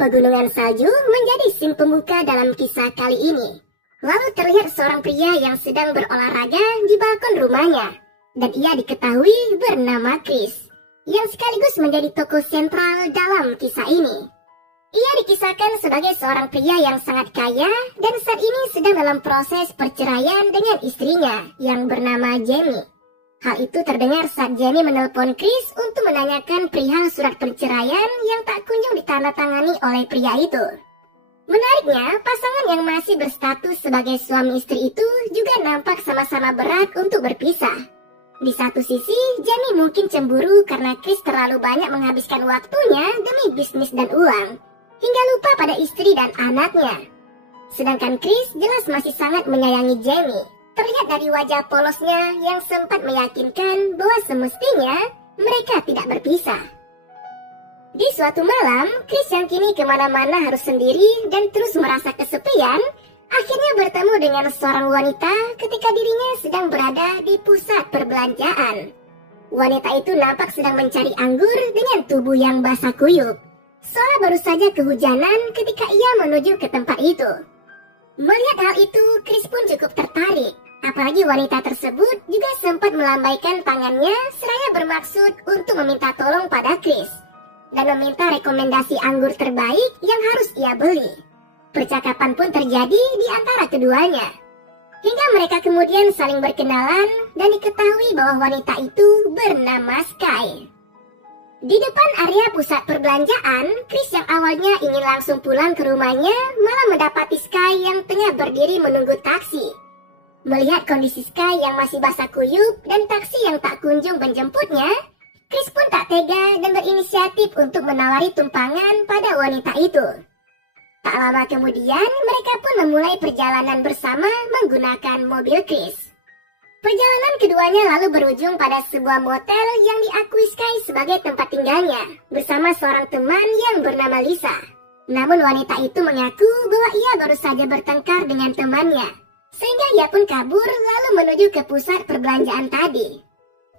Pegunungan salju menjadi scene pembuka dalam kisah kali ini. Lalu terlihat seorang pria yang sedang berolahraga di balkon rumahnya. Dan ia diketahui bernama Chris, yang sekaligus menjadi tokoh sentral dalam kisah ini. Ia dikisahkan sebagai seorang pria yang sangat kaya dan saat ini sedang dalam proses perceraian dengan istrinya yang bernama Jamie. Hal itu terdengar saat Jamie menelpon Chris untuk menanyakan perihal surat perceraian yang tak kunjung ditandatangani oleh pria itu. Menariknya, pasangan yang masih berstatus sebagai suami istri itu juga nampak sama-sama berat untuk berpisah. Di satu sisi, Jamie mungkin cemburu karena Chris terlalu banyak menghabiskan waktunya demi bisnis dan uang, hingga lupa pada istri dan anaknya. Sedangkan Chris jelas masih sangat menyayangi Jamie. Terlihat dari wajah polosnya yang sempat meyakinkan bahwa semestinya mereka tidak berpisah. Di suatu malam, Chris yang kini kemana-mana harus sendiri dan terus merasa kesepian, akhirnya bertemu dengan seorang wanita ketika dirinya sedang berada di pusat perbelanjaan. Wanita itu nampak sedang mencari anggur dengan tubuh yang basah kuyup. Seolah baru saja kehujanan ketika ia menuju ke tempat itu. Melihat hal itu, Chris pun cukup tertarik. Apalagi wanita tersebut juga sempat melambaikan tangannya seraya bermaksud untuk meminta tolong pada Chris dan meminta rekomendasi anggur terbaik yang harus ia beli. Percakapan pun terjadi di antara keduanya, hingga mereka kemudian saling berkenalan dan diketahui bahwa wanita itu bernama Sky. Di depan area pusat perbelanjaan, Chris yang awalnya ingin langsung pulang ke rumahnya malah mendapati Sky yang tengah berdiri menunggu taksi. Melihat kondisi Sky yang masih basah kuyup dan taksi yang tak kunjung menjemputnya, Chris pun tak tega dan berinisiatif untuk menawari tumpangan pada wanita itu. Tak lama kemudian, mereka pun memulai perjalanan bersama menggunakan mobil Chris. Perjalanan keduanya lalu berujung pada sebuah motel yang diakui Sky sebagai tempat tinggalnya, bersama seorang teman yang bernama Lisa. Namun wanita itu mengaku bahwa ia baru saja bertengkar dengan temannya, sehingga ia pun kabur lalu menuju ke pusat perbelanjaan tadi.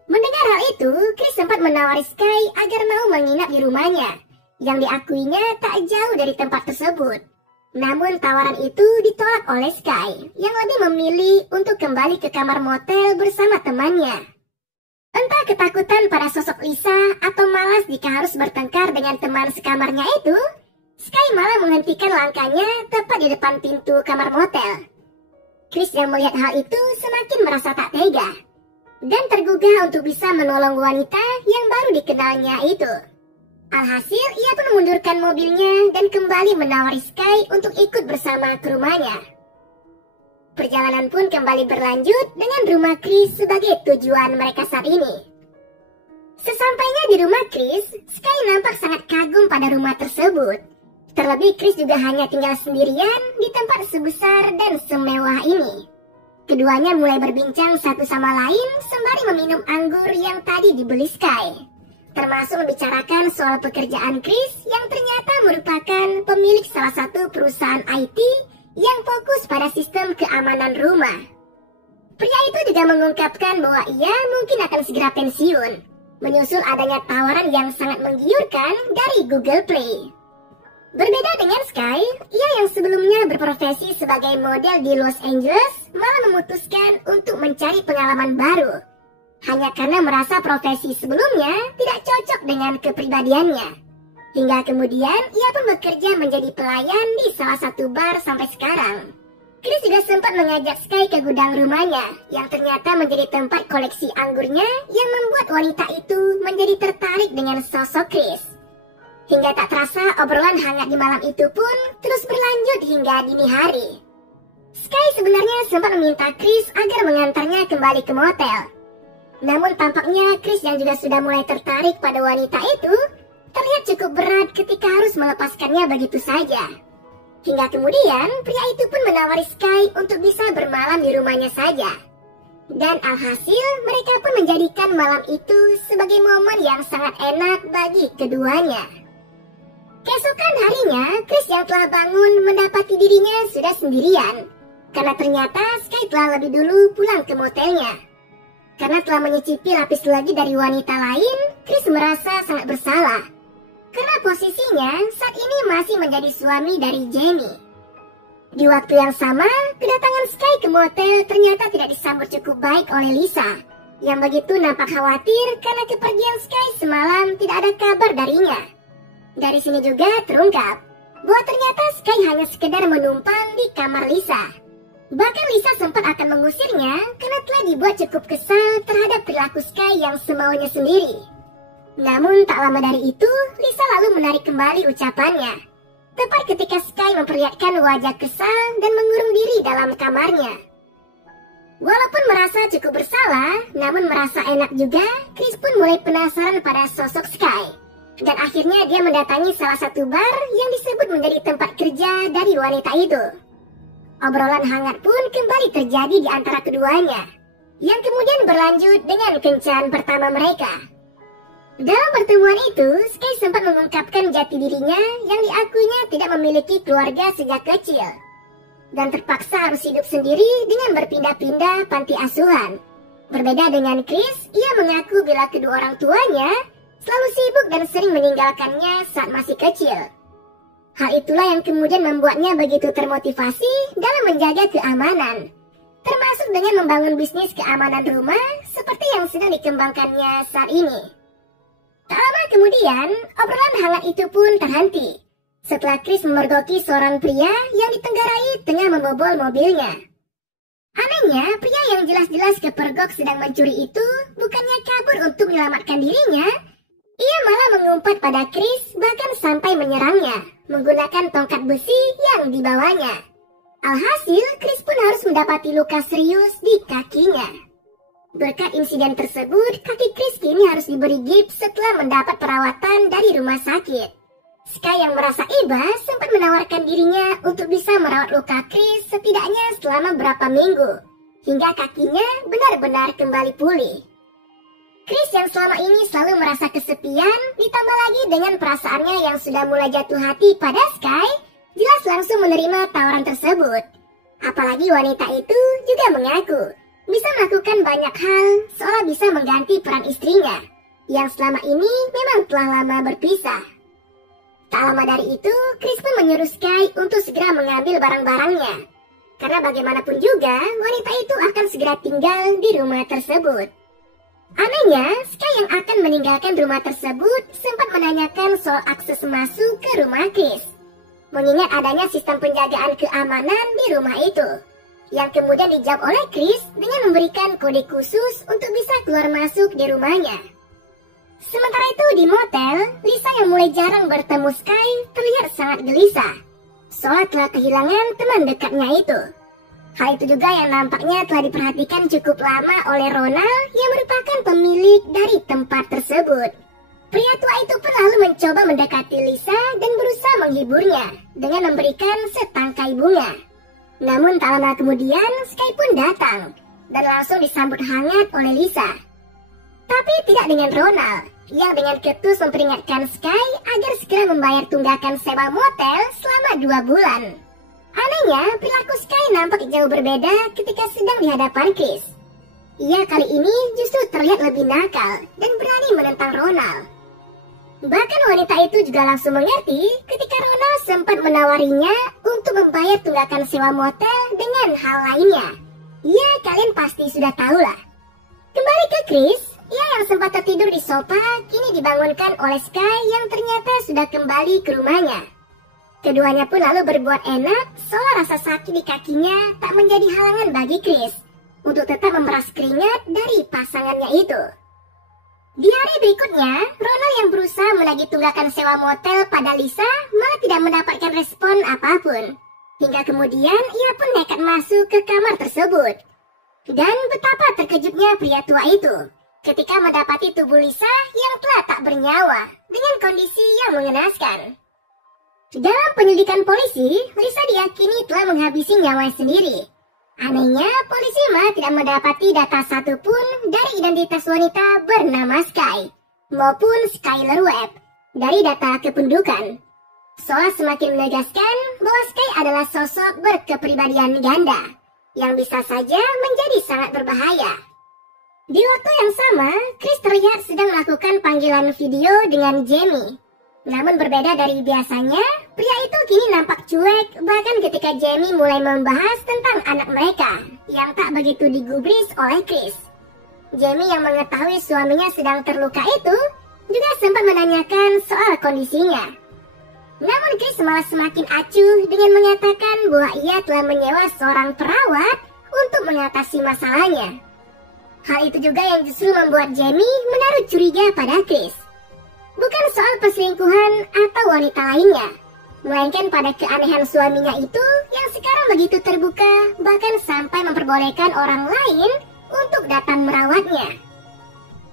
Mendengar hal itu, Chris sempat menawari Sky agar mau menginap di rumahnya, yang diakuinya tak jauh dari tempat tersebut. Namun tawaran itu ditolak oleh Sky, yang lebih memilih untuk kembali ke kamar motel bersama temannya. Entah ketakutan pada sosok Lisa atau malas jika harus bertengkar dengan teman sekamarnya itu, Sky malah menghentikan langkahnya tepat di depan pintu kamar motel. Chris yang melihat hal itu semakin merasa tak tega dan tergugah untuk bisa menolong wanita yang baru dikenalnya itu. Alhasil, ia pun memundurkan mobilnya dan kembali menawari Sky untuk ikut bersama ke rumahnya. Perjalanan pun kembali berlanjut dengan rumah Chris sebagai tujuan mereka saat ini. Sesampainya di rumah Chris, Sky nampak sangat kagum pada rumah tersebut. Terlebih Chris juga hanya tinggal sendirian di tempat sebesar dan semewah ini. Keduanya mulai berbincang satu sama lain sembari meminum anggur yang tadi dibeli Sky, termasuk membicarakan soal pekerjaan Chris yang ternyata merupakan pemilik salah satu perusahaan IT yang fokus pada sistem keamanan rumah. Pria itu juga mengungkapkan bahwa ia mungkin akan segera pensiun, menyusul adanya tawaran yang sangat menggiurkan dari Google Play. Berbeda dengan Sky, ia yang sebelumnya berprofesi sebagai model di Los Angeles malah memutuskan untuk mencari pengalaman baru, hanya karena merasa profesi sebelumnya tidak cocok dengan kepribadiannya. Hingga kemudian ia pun bekerja menjadi pelayan di salah satu bar sampai sekarang. Chris juga sempat mengajak Sky ke gudang rumahnya yang ternyata menjadi tempat koleksi anggurnya yang membuat wanita itu menjadi tertarik dengan sosok Chris. Hingga tak terasa obrolan hangat di malam itu pun terus berlanjut hingga dini hari. Sky sebenarnya sempat meminta Chris agar mengantarnya kembali ke motel. Namun tampaknya Chris yang juga sudah mulai tertarik pada wanita itu terlihat cukup berat ketika harus melepaskannya begitu saja. Hingga kemudian pria itu pun menawari Sky untuk bisa bermalam di rumahnya saja. Dan alhasil mereka pun menjadikan malam itu sebagai momen yang sangat enak bagi keduanya. Keesokan harinya, Chris yang telah bangun mendapati dirinya sudah sendirian, karena ternyata Sky telah lebih dulu pulang ke motelnya. Karena telah menyicipi lapis lagi dari wanita lain, Chris merasa sangat bersalah. karena posisinya saat ini masih menjadi suami dari Jamie. Di waktu yang sama, kedatangan Sky ke motel ternyata tidak disambut cukup baik oleh Lisa, yang begitu nampak khawatir karena kepergian Sky semalam tidak ada kabar darinya. Dari sini juga terungkap bahwa ternyata Sky hanya sekedar menumpang di kamar Lisa. Bahkan Lisa sempat akan mengusirnya karena telah dibuat cukup kesal terhadap perilaku Sky yang semaunya sendiri. Namun tak lama dari itu, Lisa lalu menarik kembali ucapannya. Tepat ketika Sky memperlihatkan wajah kesal dan mengurung diri dalam kamarnya. Walaupun merasa cukup bersalah, namun merasa enak juga, Chris pun mulai penasaran pada sosok Sky. Dan akhirnya dia mendatangi salah satu bar yang disebut menjadi tempat kerja dari wanita itu. Obrolan hangat pun kembali terjadi di antara keduanya, yang kemudian berlanjut dengan kencan pertama mereka. Dalam pertemuan itu, Sky sempat mengungkapkan jati dirinya yang diakuinya tidak memiliki keluarga sejak kecil, dan terpaksa harus hidup sendiri dengan berpindah-pindah panti asuhan. Berbeda dengan Chris, ia mengaku bila kedua orang tuanya selalu sibuk dan sering meninggalkannya saat masih kecil. Hal itulah yang kemudian membuatnya begitu termotivasi dalam menjaga keamanan, termasuk dengan membangun bisnis keamanan rumah seperti yang sedang dikembangkannya saat ini. Tak lama kemudian, obrolan hangat itu pun terhenti setelah Chris memergoki seorang pria yang ditenggarai tengah membobol mobilnya. Anehnya, pria yang jelas-jelas kepergok sedang mencuri itu bukannya kabur untuk menyelamatkan dirinya, ia malah mengumpat pada Chris bahkan sampai menyerangnya menggunakan tongkat besi yang dibawanya. Alhasil, Chris pun harus mendapati luka serius di kakinya. Berkat insiden tersebut, kaki Chris kini harus diberi gips setelah mendapat perawatan dari rumah sakit. Sky yang merasa iba sempat menawarkan dirinya untuk bisa merawat luka Chris setidaknya selama beberapa minggu, hingga kakinya benar-benar kembali pulih. Chris yang selama ini selalu merasa kesepian, ditambah lagi dengan perasaannya yang sudah mulai jatuh hati pada Sky, jelas langsung menerima tawaran tersebut. Apalagi wanita itu juga mengaku bisa melakukan banyak hal seolah bisa mengganti peran istrinya, yang selama ini memang telah lama berpisah. Tak lama dari itu, Chris pun menyuruh Sky untuk segera mengambil barang-barangnya, karena bagaimanapun juga wanita itu akan segera tinggal di rumah tersebut. Anehnya, Sky yang akan meninggalkan rumah tersebut sempat menanyakan soal akses masuk ke rumah Chris, mengingat adanya sistem penjagaan keamanan di rumah itu, yang kemudian dijawab oleh Chris dengan memberikan kode khusus untuk bisa keluar masuk di rumahnya. Sementara itu di motel, Lisa yang mulai jarang bertemu Sky terlihat sangat gelisah, soalnya telah kehilangan teman dekatnya itu. Hal itu juga yang nampaknya telah diperhatikan cukup lama oleh Ronald yang merupakan pemilik dari tempat tersebut. Pria tua itu pun lalu mencoba mendekati Lisa dan berusaha menghiburnya dengan memberikan setangkai bunga. Namun tak lama kemudian, Sky pun datang dan langsung disambut hangat oleh Lisa. Tapi tidak dengan Ronald, yang dengan ketus memperingatkan Sky agar segera membayar tunggakan sewa motel selama 2 bulan. Anehnya, perilaku Sky nampak jauh berbeda ketika sedang di hadapan Chris. Ia kali ini justru terlihat lebih nakal dan berani menentang Ronald. Bahkan wanita itu juga langsung mengerti ketika Ronald sempat menawarinya untuk membayar tunggakan sewa motel dengan hal lainnya. Ya, kalian pasti sudah tahu lah. Kembali ke Chris, ia yang sempat tertidur di sofa kini dibangunkan oleh Sky yang ternyata sudah kembali ke rumahnya. Keduanya pun lalu berbuat enak, seolah rasa sakit di kakinya tak menjadi halangan bagi Chris untuk tetap memeras keringat dari pasangannya itu. Di hari berikutnya, Ronald yang berusaha menagih tunggakan sewa motel pada Lisa malah tidak mendapatkan respon apapun. Hingga kemudian ia pun nekat masuk ke kamar tersebut. Dan betapa terkejutnya pria tua itu ketika mendapati tubuh Lisa yang telah tak bernyawa dengan kondisi yang mengenaskan. Dalam penyelidikan polisi, Lisa diyakini telah menghabisi nyawanya sendiri. Anehnya, polisi malah tidak mendapati data satupun dari identitas wanita bernama Sky maupun Skyler Webb dari data kependudukan. Soal semakin menegaskan bahwa Sky adalah sosok berkepribadian ganda yang bisa saja menjadi sangat berbahaya. Di waktu yang sama, Chris terlihat sedang melakukan panggilan video dengan Jamie. Namun berbeda dari biasanya, pria itu kini nampak cuek bahkan ketika Jamie mulai membahas tentang anak mereka yang tak begitu digubris oleh Chris. Jamie yang mengetahui suaminya sedang terluka itu juga sempat menanyakan soal kondisinya. Namun Chris malah semakin acuh dengan mengatakan bahwa ia telah menyewa seorang perawat untuk mengatasi masalahnya. Hal itu juga yang justru membuat Jamie menaruh curiga pada Chris. Bukan soal perselingkuhan atau wanita lainnya, melainkan pada keanehan suaminya itu yang sekarang begitu terbuka bahkan sampai memperbolehkan orang lain untuk datang merawatnya.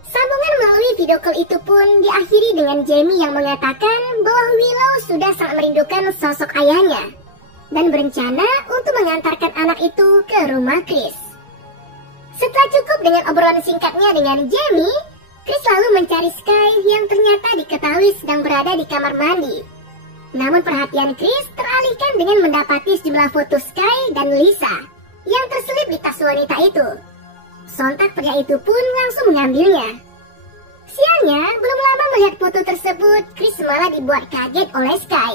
Sambungan melalui video call itu pun diakhiri dengan Jamie yang mengatakan bahwa Willow sudah sangat merindukan sosok ayahnya dan berencana untuk mengantarkan anak itu ke rumah Chris. Setelah cukup dengan obrolan singkatnya dengan Jamie, Chris lalu mencari Sky yang ternyata diketahui sedang berada di kamar mandi. Namun perhatian Chris teralihkan dengan mendapati sejumlah foto Sky dan Lisa yang terselip di tas wanita itu. Sontak pria itu pun langsung mengambilnya. Sialnya, belum lama melihat foto tersebut, Chris malah dibuat kaget oleh Sky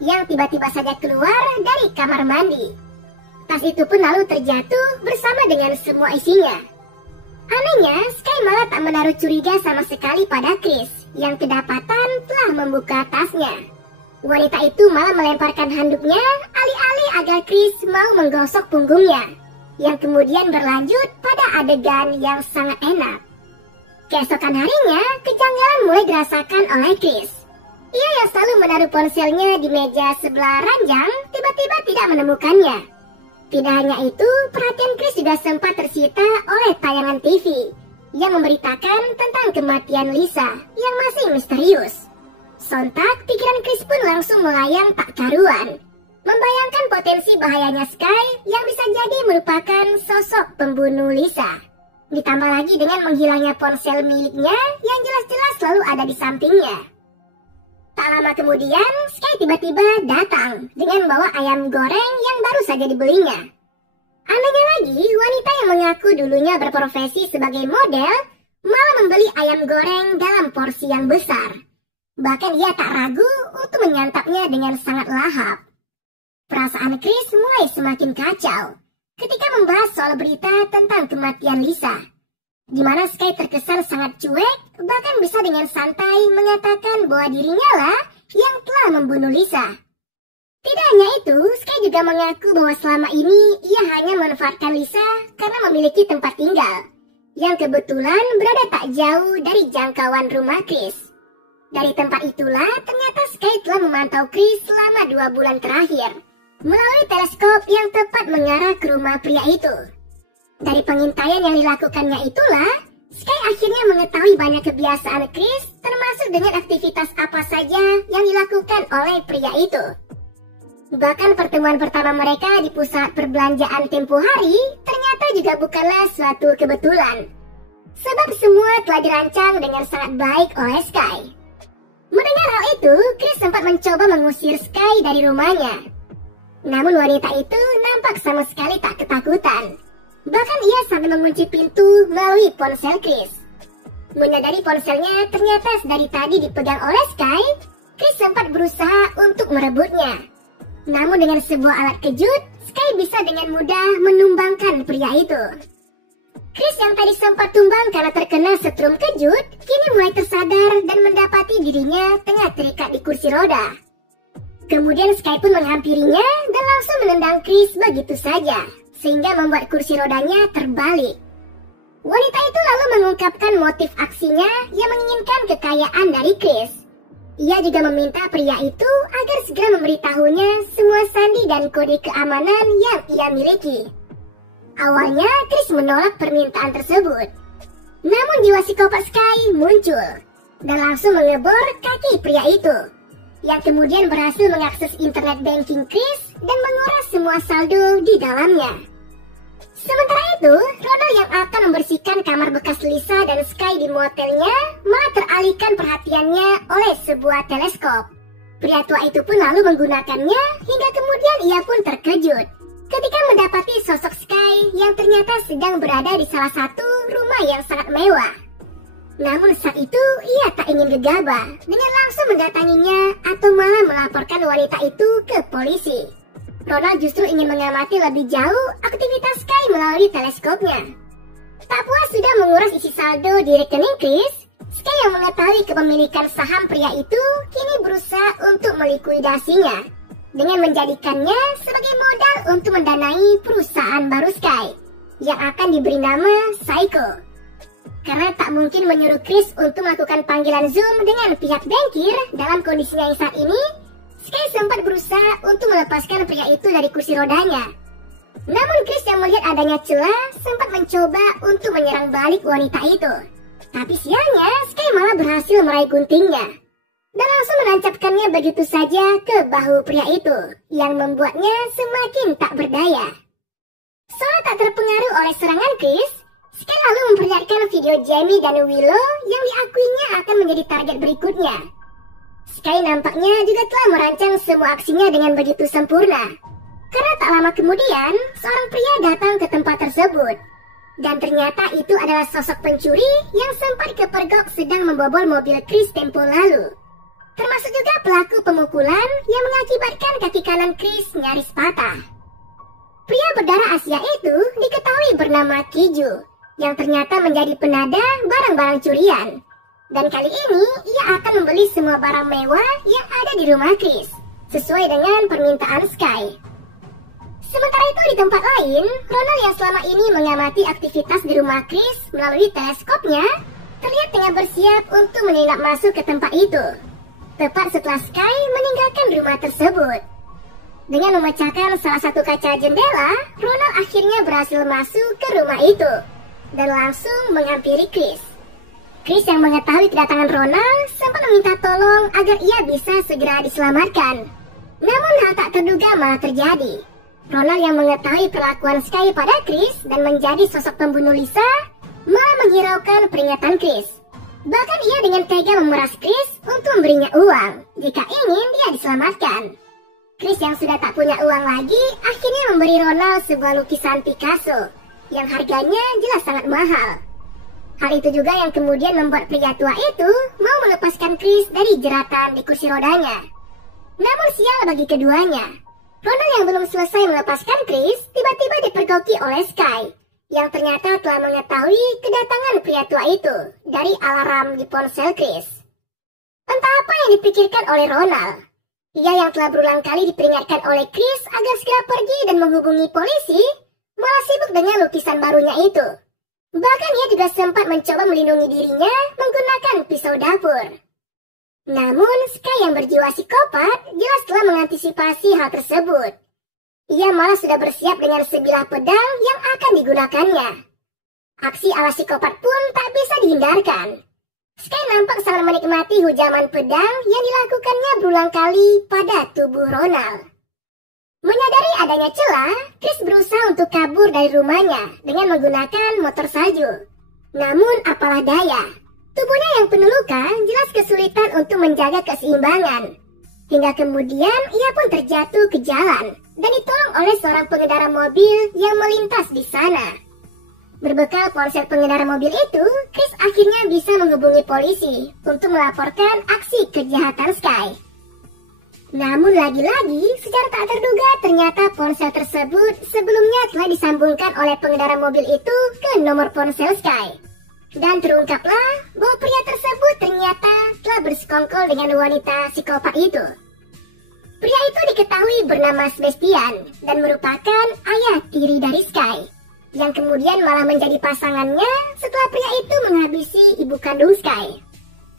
yang tiba-tiba saja keluar dari kamar mandi. Tas itu pun lalu terjatuh bersama dengan semua isinya. Anehnya, Sky malah tak menaruh curiga sama sekali pada Chris yang kedapatan telah membuka tasnya. Wanita itu malah melemparkan handuknya alih-alih agar Chris mau menggosok punggungnya, yang kemudian berlanjut pada adegan yang sangat enak. Keesokan harinya, kejanggalan mulai dirasakan oleh Chris. Ia yang selalu menaruh ponselnya di meja sebelah ranjang tiba-tiba tidak menemukannya. Tidak hanya itu, perhatian Chris juga sempat tersita oleh tayangan TV yang memberitakan tentang kematian Lisa yang masih misterius. Sontak, pikiran Chris pun langsung melayang tak karuan, membayangkan potensi bahayanya Sky yang bisa jadi merupakan sosok pembunuh Lisa. Ditambah lagi dengan menghilangnya ponsel miliknya yang jelas-jelas selalu ada di sampingnya. Tak lama kemudian, Sky tiba-tiba datang dengan membawa ayam goreng yang baru saja dibelinya. Anehnya lagi, wanita yang mengaku dulunya berprofesi sebagai model malah membeli ayam goreng dalam porsi yang besar. Bahkan ia tak ragu untuk menyantapnya dengan sangat lahap. Perasaan Chris mulai semakin kacau ketika membahas soal berita tentang kematian Lisa, di mana Sky terkesan sangat cuek, bahkan bisa dengan santai mengatakan bahwa dirinya lah yang telah membunuh Lisa. Tidak hanya itu, Sky juga mengaku bahwa selama ini ia hanya memanfaatkan Lisa karena memiliki tempat tinggal, yang kebetulan berada tak jauh dari jangkauan rumah Chris. Dari tempat itulah ternyata Sky telah memantau Chris selama 2 bulan terakhir, melalui teleskop yang tepat mengarah ke rumah pria itu. Dari pengintaian yang dilakukannya itulah, Sky akhirnya mengetahui banyak kebiasaan Chris, termasuk dengan aktivitas apa saja yang dilakukan oleh pria itu. Bahkan pertemuan pertama mereka di pusat perbelanjaan tempo hari ternyata juga bukanlah suatu kebetulan, sebab semua telah dirancang dengan sangat baik oleh Sky. Mendengar hal itu, Chris sempat mencoba mengusir Sky dari rumahnya. Namun wanita itu nampak sama sekali tak ketakutan. Bahkan ia sampai mengunci pintu melalui ponsel Chris. Menyadari ponselnya ternyata dari tadi dipegang oleh Sky, Chris sempat berusaha untuk merebutnya. Namun dengan sebuah alat kejut, Sky bisa dengan mudah menumbangkan pria itu. Chris yang tadi sempat tumbang karena terkena setrum kejut, kini mulai tersadar dan mendapati dirinya tengah terikat di kursi roda. Kemudian Sky pun menghampirinya dan langsung menendang Chris begitu saja, sehingga membuat kursi rodanya terbalik. Wanita itu lalu mengungkapkan motif aksinya yang menginginkan kekayaan dari Chris. Ia juga meminta pria itu agar segera memberitahunya semua sandi dan kode keamanan yang ia miliki. Awalnya Chris menolak permintaan tersebut. Namun jiwa psikopat Sky muncul dan langsung mengebor kaki pria itu, yang kemudian berhasil mengakses internet banking Chris dan menguras semua saldo di dalamnya. Sementara itu, Ronald yang akan membersihkan kamar bekas Lisa dan Sky di motelnya malah teralihkan perhatiannya oleh sebuah teleskop. Pria tua itu pun lalu menggunakannya hingga kemudian ia pun terkejut ketika mendapati sosok Sky yang ternyata sedang berada di salah satu rumah yang sangat mewah. Namun saat itu ia tak ingin gegabah dengan langsung mendatanginya atau malah melaporkan wanita itu ke polisi. Ronald justru ingin mengamati lebih jauh aktivitas Sky melalui teleskopnya. Tak puas sudah menguras isi saldo di rekening Chris, Sky yang mengetahui kepemilikan saham pria itu kini berusaha untuk melikuidasinya dengan menjadikannya sebagai modal untuk mendanai perusahaan baru Sky yang akan diberi nama Psycho. Karena tak mungkin menyuruh Chris untuk melakukan panggilan Zoom dengan pihak bankir dalam kondisinya yang saat ini, Sky sempat berusaha untuk melepaskan pria itu dari kursi rodanya. Namun Chris yang melihat adanya celah sempat mencoba untuk menyerang balik wanita itu. Tapi sialnya Sky malah berhasil meraih guntingnya dan langsung menancapkannya begitu saja ke bahu pria itu yang membuatnya semakin tak berdaya. Seolah tak terpengaruh oleh serangan Chris, Sky lalu memperlihatkan video Jamie dan Willow yang diakuinya akan menjadi target berikutnya. Sky nampaknya juga telah merancang semua aksinya dengan begitu sempurna. Karena tak lama kemudian, seorang pria datang ke tempat tersebut. Dan ternyata itu adalah sosok pencuri yang sempat kepergok sedang membobol mobil Chris tempo lalu. Termasuk juga pelaku pemukulan yang mengakibatkan kaki kanan Chris nyaris patah. Pria berdarah Asia itu diketahui bernama Kiju, yang ternyata menjadi penada barang-barang curian. Dan kali ini ia akan membeli semua barang mewah yang ada di rumah Chris, sesuai dengan permintaan Sky. Sementara itu di tempat lain, Ronald yang selama ini mengamati aktivitas di rumah Chris melalui teleskopnya, terlihat tengah bersiap untuk menyelinap masuk ke tempat itu. Tepat setelah Sky meninggalkan rumah tersebut. Dengan memecahkan salah satu kaca jendela, Ronald akhirnya berhasil masuk ke rumah itu dan langsung menghampiri Chris. Chris yang mengetahui kedatangan Ronald sempat meminta tolong agar ia bisa segera diselamatkan. Namun hal tak terduga malah terjadi. Ronald yang mengetahui perlakuan Sky pada Chris dan menjadi sosok pembunuh Lisa malah menghiraukan peringatan Chris. Bahkan ia dengan tega memeras Chris untuk memberinya uang jika ingin dia diselamatkan. Chris yang sudah tak punya uang lagi akhirnya memberi Ronald sebuah lukisan Picasso yang harganya jelas sangat mahal. Hal itu juga yang kemudian membuat pria tua itu mau melepaskan Chris dari jeratan di kursi rodanya. Namun sial bagi keduanya, Ronald yang belum selesai melepaskan Chris tiba-tiba dipergoki oleh Sky yang ternyata telah mengetahui kedatangan pria tua itu dari alarm di ponsel Chris. Entah apa yang dipikirkan oleh Ronald. Ia yang telah berulang kali diperingatkan oleh Chris agar segera pergi dan menghubungi polisi, malah sibuk dengan lukisan barunya itu. Bahkan ia juga sempat mencoba melindungi dirinya menggunakan pisau dapur. Namun Sky yang berjiwa psikopat jelas telah mengantisipasi hal tersebut. Ia malah sudah bersiap dengan sebilah pedang yang akan digunakannya. Aksi ala psikopat pun tak bisa dihindarkan. Sky nampak sangat menikmati hujaman pedang yang dilakukannya berulang kali pada tubuh Ronald. Menyadari adanya celah, Chris berusaha untuk kabur dari rumahnya dengan menggunakan motor salju. Namun apalah daya, tubuhnya yang penuh luka jelas kesulitan untuk menjaga keseimbangan. Hingga kemudian ia pun terjatuh ke jalan dan ditolong oleh seorang pengendara mobil yang melintas di sana. Berbekal ponsel pengendara mobil itu, Chris akhirnya bisa menghubungi polisi untuk melaporkan aksi kejahatan Sky. Namun lagi-lagi, secara tak terduga ternyata ponsel tersebut sebelumnya telah disambungkan oleh pengendara mobil itu ke nomor ponsel Sky. Dan terungkaplah bahwa pria tersebut ternyata telah bersekongkol dengan wanita psikopat itu. Pria itu diketahui bernama Sebastian dan merupakan ayah tiri dari Sky, yang kemudian malah menjadi pasangannya setelah pria itu menghabisi ibu kandung Sky.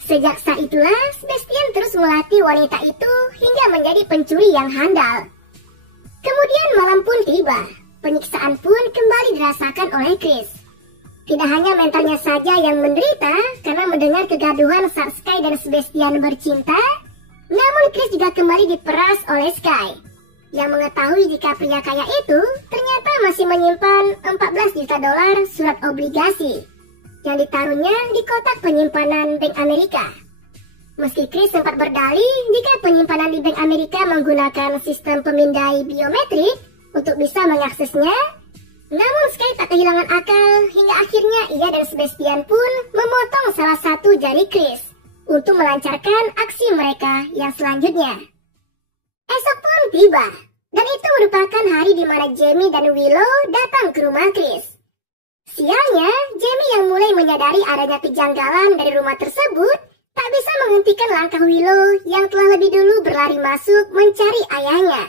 Sejak saat itulah Sebastian terus melatih wanita itu hingga menjadi pencuri yang handal. Kemudian malam pun tiba, penyiksaan pun kembali dirasakan oleh Chris. Tidak hanya mentalnya saja yang menderita karena mendengar kegaduhan saat Sky dan Sebastian bercinta, namun Chris juga kembali diperas oleh Sky, yang mengetahui jika pria kaya itu ternyata masih menyimpan $14 juta surat obligasi yang ditaruhnya di kotak penyimpanan Bank Amerika. Meski Chris sempat berdalih jika penyimpanan di Bank Amerika menggunakan sistem pemindai biometrik untuk bisa mengaksesnya, Namun Sky tak kehilangan akal hingga akhirnya ia dan Sebastian pun memotong salah satu jari Chris untuk melancarkan aksi mereka yang selanjutnya. Esok pun tiba, dan itu merupakan hari di mana Jamie dan Willow datang ke rumah Chris. Sialnya, Jamie yang mulai menyadari adanya kejanggalan dari rumah tersebut tak bisa menghentikan langkah Willow yang telah lebih dulu berlari masuk mencari ayahnya.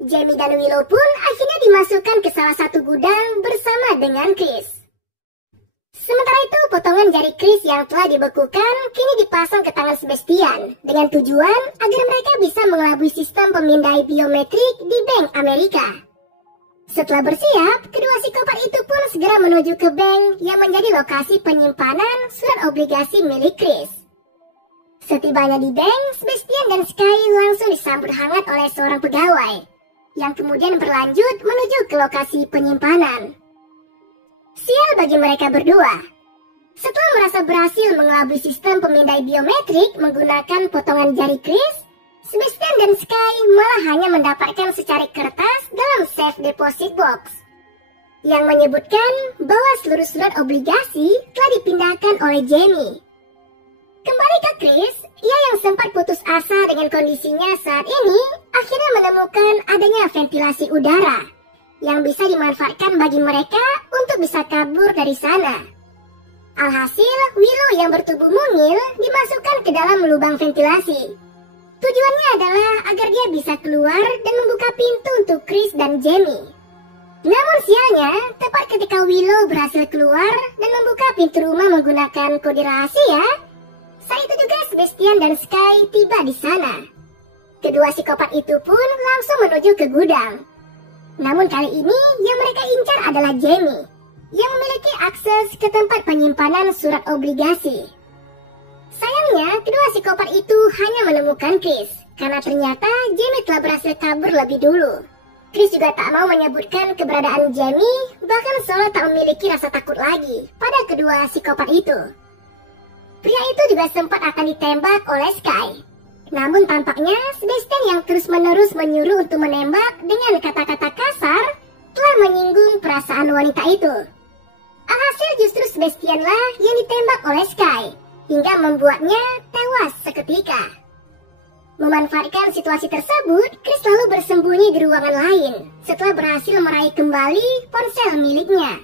Jamie dan Willow pun akhirnya dimasukkan ke salah satu gudang bersama dengan Chris. Sementara itu, potongan jari Chris yang telah dibekukan kini dipasang ke tangan Sebastian dengan tujuan agar mereka bisa mengelabui sistem pemindai biometrik di Bank Amerika. Setelah bersiap, kedua psikopat itu pun segera menuju ke bank yang menjadi lokasi penyimpanan surat obligasi milik Chris. Setibanya di bank, Sebastian dan Sky langsung disambut hangat oleh seorang pegawai yang kemudian berlanjut menuju ke lokasi penyimpanan. Sial bagi mereka berdua. Setelah merasa berhasil mengelabui sistem pemindai biometrik menggunakan potongan jari Chris, Sebastian dan Sky malah hanya mendapatkan secari kertas dalam safe deposit box yang menyebutkan bahwa seluruh surat obligasi telah dipindahkan oleh Jamie. Kembali ke Chris, ia yang sempat putus asa dengan kondisinya saat ini akhirnya menemukan adanya ventilasi udara yang bisa dimanfaatkan bagi mereka untuk bisa kabur dari sana. Alhasil, Willow yang bertubuh mungil dimasukkan ke dalam lubang ventilasi. Tujuannya adalah agar dia bisa keluar dan membuka pintu untuk Chris dan Jamie. Namun sialnya, tepat ketika Willow berhasil keluar dan membuka pintu rumah menggunakan kode rahasia, saat itu juga Sebastian dan Sky tiba di sana. Kedua psikopat itu pun langsung menuju ke gudang. Namun kali ini yang mereka incar adalah Jamie, yang memiliki akses ke tempat penyimpanan surat obligasi. Sayangnya, kedua psikopat itu hanya menemukan Chris, karena ternyata Jamie telah berhasil kabur lebih dulu. Chris juga tak mau menyebutkan keberadaan Jamie, bahkan seolah tak memiliki rasa takut lagi pada kedua psikopat itu. Pria itu juga sempat akan ditembak oleh Sky. Namun tampaknya Sebastian yang terus-menerus menyuruh untuk menembak dengan kata-kata kasar telah menyinggung perasaan wanita itu. Alhasil justru Sebastianlah yang ditembak oleh Sky, hingga membuatnya tewas seketika. Memanfaatkan situasi tersebut, Chris lalu bersembunyi di ruangan lain setelah berhasil meraih kembali ponsel miliknya.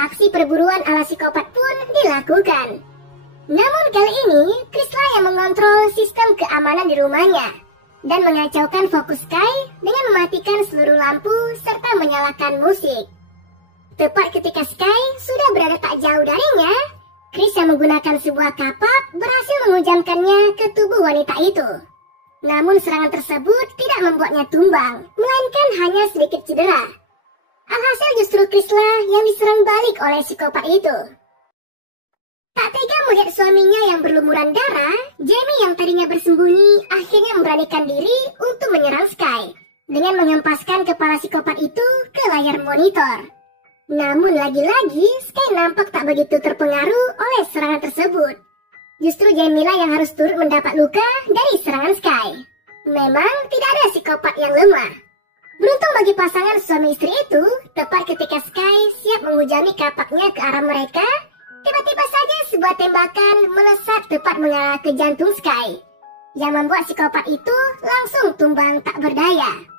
Aksi perburuan ala psikopat pun dilakukan. Namun kali ini, Chrislah yang mengontrol sistem keamanan di rumahnya dan mengacaukan fokus Sky dengan mematikan seluruh lampu serta menyalakan musik. Tepat ketika Sky sudah berada tak jauh darinya, Chris yang menggunakan sebuah kapak berhasil menghujamkannya ke tubuh wanita itu. Namun serangan tersebut tidak membuatnya tumbang, melainkan hanya sedikit cedera. Alhasil justru Chrislah yang diserang balik oleh psikopat itu. Tak tega melihat suaminya yang berlumuran darah, Jamie yang tadinya bersembunyi akhirnya memberanikan diri untuk menyerang Sky dengan menghempaskan kepala psikopat itu ke layar monitor. Namun lagi-lagi Sky nampak tak begitu terpengaruh oleh serangan tersebut. Justru Jamie lah yang harus turut mendapat luka dari serangan Sky. Memang tidak ada psikopat yang lemah. Beruntung bagi pasangan suami istri itu, tepat ketika Sky siap menghujami kapaknya ke arah mereka, tiba-tiba saja sebuah tembakan melesat tepat mengarah ke jantung Sky, yang membuat psikopat itu langsung tumbang tak berdaya.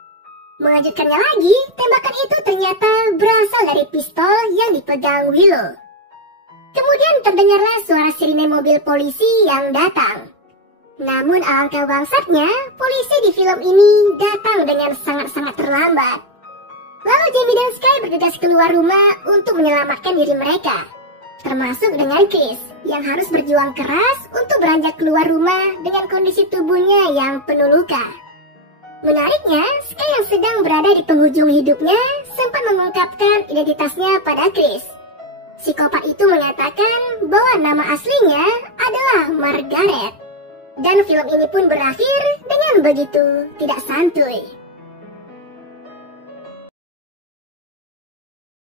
Mengejutkannya lagi, tembakan itu ternyata berasal dari pistol yang dipegang Willow. Kemudian terdengarlah suara sirine mobil polisi yang datang. Namun alangkah bangsatnya, polisi di film ini datang dengan sangat-sangat terlambat. Lalu Jamie dan Sky bergegas keluar rumah untuk menyelamatkan diri mereka, termasuk dengan Chris yang harus berjuang keras untuk beranjak keluar rumah dengan kondisi tubuhnya yang penuh luka. Menariknya, Sky yang sedang berada di penghujung hidupnya sempat mengungkapkan identitasnya pada Chris. Psikopat itu mengatakan bahwa nama aslinya adalah Margaret. Dan film ini pun berakhir dengan begitu tidak santuy.